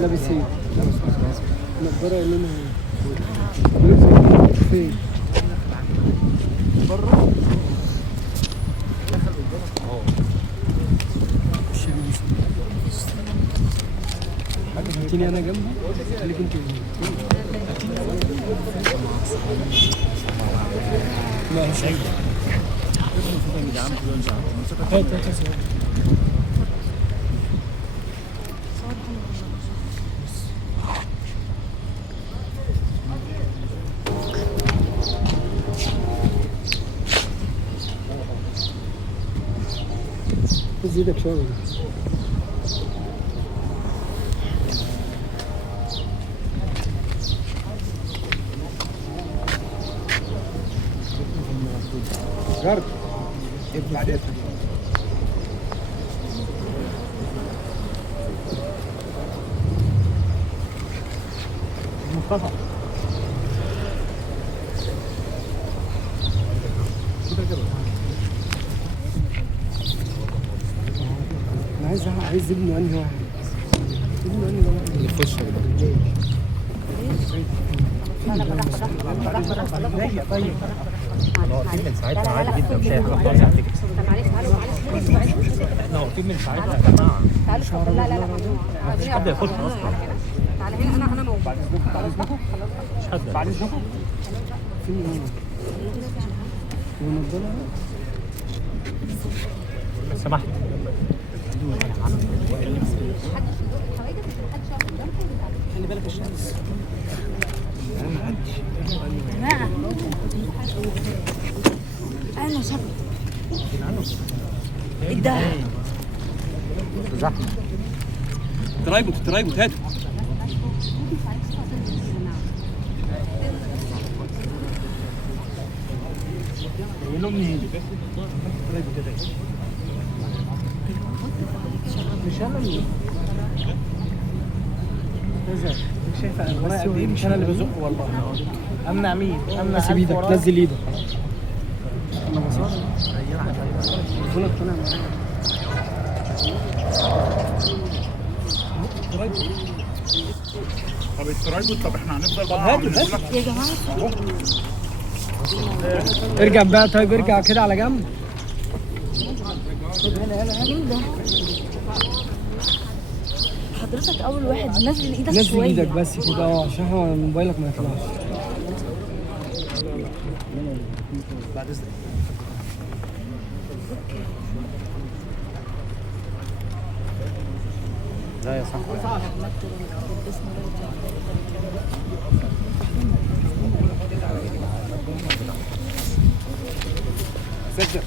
لابس ايه؟ نضاره لونها لابس فين؟ بره؟ هاتيني انا جنبه خليك انت ماشي هات زيدك شوية جرب بعدين مصطفى انا عايز ابنه انهي واحد ابنه انهي واحد اللي يخش طيب احنا واقفين من ساعتها عادي جدا مش اي حاجه خالص على فكره احنا واقفين من ساعتها يا جماعه لا لا لا مفيش حد يخش اصلا تعالى هنا انا موجود بعد اذنكم مش حد بعد اذنكم في ايه ونضلها لو سمحت خلي بالك الشمس جماعة أنا شاب إيه ده؟ زحمة ترايبوت هاتوا مش انا اللي مش شايف انا قد ايه مش انا اللي بزقه والله امنع مين امنع سيب ايدك نزل ايدك انا بصور فلوت طلع معايا طب الترايبوت طب احنا هنفضل بقى يا جماعة ارجع بقى طيب ارجع كده على جنب مين ده؟ حضرتك أول واحد نزل إيدك شوية نزل ايدك بس كده عشان موبايلك ما يطلعش بعد اذنك لا يا صاحبي سجل